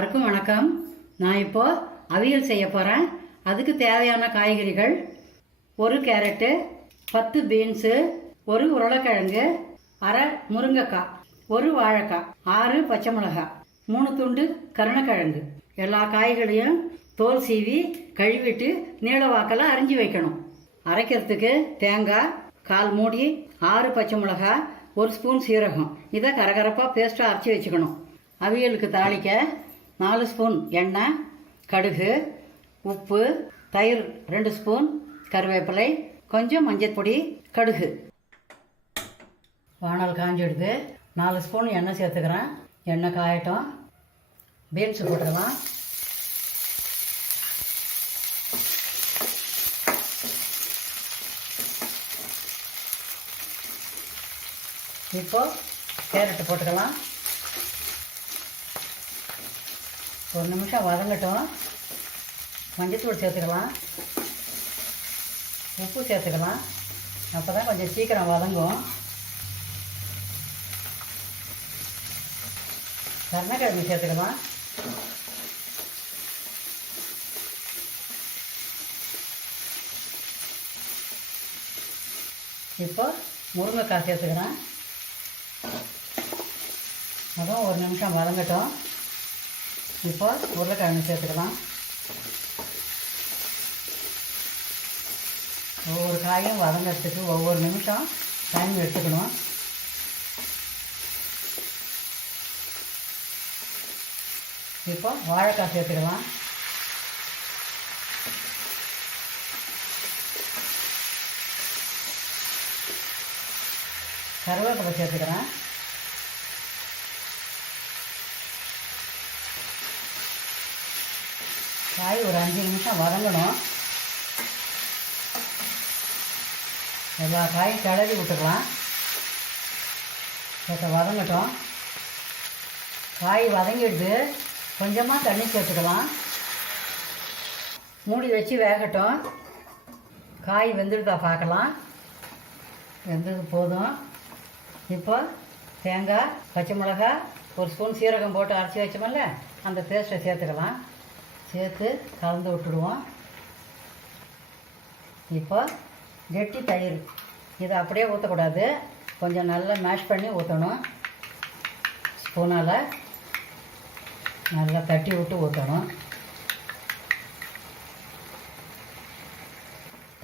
எல்லாருக்கும் வணக்கம். நான் இப்போ அவியல் செய்ய போகிறேன் அதுக்கு தேவையான காய்கறிகள் ஒரு கேரட்டு பத்து பீன்ஸு ஒரு உருளைக்கிழங்கு அரை முருங்கைக்காய் ஒரு வாழைக்காய் ஆறு பச்சை மிளகாய் மூணு துண்டு கருணக்கிழங்கு. எல்லா காய்களையும் தோல் சீவி கழுவிட்டு நீள வாக்கில் அரிஞ்சு வைக்கணும். அரைக்கிறதுக்கு தேங்காய் கால் மூடி ஆறு பச்சை மிளகாய் ஒரு ஸ்பூன் சீரகம். இதை கரகரப்பாக பேஸ்ட்டாக அரைச்சி வச்சுக்கணும். அவியலுக்கு தாளிக்க நாலு ஸ்பூன் எண்ணெய் கடுகு உப்பு தயிர் ரெண்டு ஸ்பூன் கருவேப்பிலை கொஞ்சம் மஞ்சள் பொடி கடுகு. வானல் காஞ்சிடுது. நாலு ஸ்பூன் எண்ணெய் சேர்த்துக்கிறேன். எண்ணெய் காயட்டும். பீன்ஸ் போட்டுக்கலாம் இப்போ கேரட்டு போட்டுக்கலாம். ஒரு நிமிஷம் வதங்கட்டும். மஞ்சத்தூள் சேர்த்துக்கலாம். உப்பு சேர்த்துக்கலாம். அப்போ தான் கொஞ்சம் சீக்கிரம் வதங்கும். கருணக்கிழங்கு சேர்த்துக்கலாம். இப்போ முருங்கைக்காய் சேர்த்துக்கிறேன். அதுவும் ஒரு நிமிஷம் வதங்கட்டும். இப்போ உருளைக்கிழங்கு சேர்த்துக்கலாம். ஒவ்வொரு காயும் வதங்கிறதுக்கு ஒவ்வொரு நிமிஷம் டைம் எடுத்துக்கணும். இப்போ வாழைக்காய் சேர்த்துக்கலாம். கருவேப்பிலை சேர்த்துக்கிறேன். காய் ஒரு அஞ்சு நிமிஷம் வதங்கணும். எல்லா காயும் கிளறி விட்டுக்கலாம். இப்போ வதங்கட்டும். காய் வதங்கிடுது. கொஞ்சமாக தண்ணி சேர்த்துக்கலாம். மூடி வச்சு வேகட்டும். காய் வெந்துடுதா பார்க்கலாம். வெந்தது போதும். இப்போ தேங்காய் பச்சை மிளகாய் ஒரு ஸ்பூன் சீரகம் போட்டு அரைச்சி வச்சோமல்ல அந்த பேஸ்ட்டை சேர்த்துக்கலாம். சேர்த்து கலந்து விட்டுடுவோம். இப்போ கெட்டி தயிர். இதை அப்படியே ஊற்றக்கூடாது கொஞ்சம் நல்லா மேஷ் பண்ணி ஊற்றணும் ஸ்பூனால் நல்லா தட்டி விட்டு ஊற்றணும்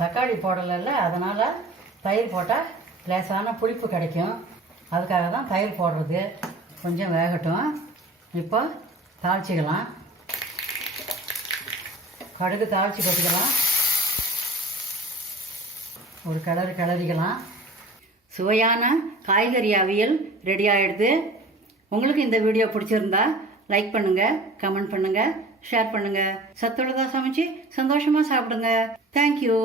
தக்காளி போடலைல்ல அதனால் தயிர் போட்டால் லேசான புளிப்பு கிடைக்கும். அதுக்காக தான் தயிர் போடுறது. கொஞ்சம் வேகட்டும். இப்போ தாளிச்சிக்கலாம். கடுகு தாளித்து போட்டுக்கலாம் ஒரு கிளறு கிளறிக்கலாம். சுவையான காய்கறி அவியல் ரெடி ஆகிடுது உங்களுக்கு இந்த வீடியோ பிடிச்சிருந்தா லைக் பண்ணுங்கள் கமெண்ட் பண்ணுங்கள் ஷேர் பண்ணுங்கள் சத்துள்ளதாக சமைச்சு சந்தோஷமாக சாப்பிடுங்க. தேங்க்யூ